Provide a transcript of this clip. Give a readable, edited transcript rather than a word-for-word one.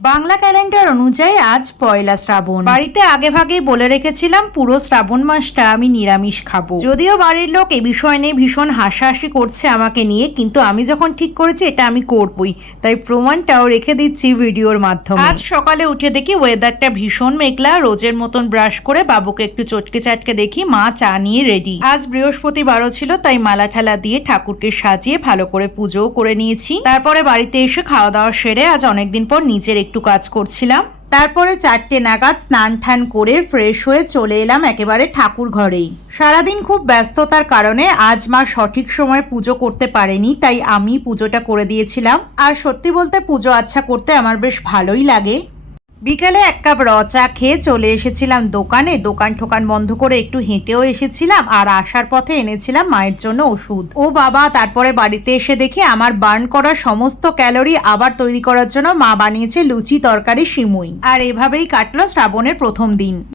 Bangla calendar অনুযায়ী আজ পয়লা শ্রাবণ। বাড়িতে আগে ভাগেই বলে রেখেছিলাম পুরো শ্রাবণ মাসটা আমি নিরামিষ খাবো। যদিও বাড়ির লোক এ বিষয় নিয়ে ভীষণ হাসাহাসি করছে আমাকে নিয়ে, কিন্তু আমি যখন ঠিক করেছি এটা আমি করবই, তাই প্রমাণটাও রেখে দিচ্ছি ভিডিওর মাধ্যমে। আজ সকালে উঠে দেখি ওয়েদারটা ভীষণ মেঘলা। রোজের মতন ব্রাশ করে বাবুকে একটু চটকে চাটকে দেখি মা চা নিয়ে রেডি। আজ বৃহস্পতিবারও ছিল, তাই মালা ঠালা দিয়ে ঠাকুরকে সাজিয়ে ভালো করে পুজোও করে নিয়েছি। তারপরে বাড়িতে এসে খাওয়া দাওয়া সেরে আজ অনেকদিন পর নিজের একটু কাজ করছিলাম। তারপরে 4টে নাগাদ স্নান টান করে ফ্রেশ হয়ে চলে এলাম একেবারে ঠাকুর ঘরেই। সারাদিন খুব ব্যস্ততার কারণে আজ মা সঠিক সময় পুজো করতে পারেনি, তাই আমি পুজোটা করে দিয়েছিলাম। আর সত্যি বলতে পুজো আচ্ছা করতে আমার বেশ ভালোই লাগে। বিকেলে 1 কাপ র চা খেয়ে চলে এসেছিলাম দোকানে। দোকান ঠোকান বন্ধ করে একটু হেঁটেও এসেছিলাম, আর আসার পথে এনেছিলাম মায়ের জন্য ওষুধ। ও বাবা, তারপরে বাড়িতে এসে দেখি আমার বার্ন করা সমস্ত ক্যালোরি আবার তৈরি করার জন্য মা বানিয়েছে লুচি, তরকারি, সিমুই। আর এভাবেই কাটলো শ্রাবণের প্রথম দিন।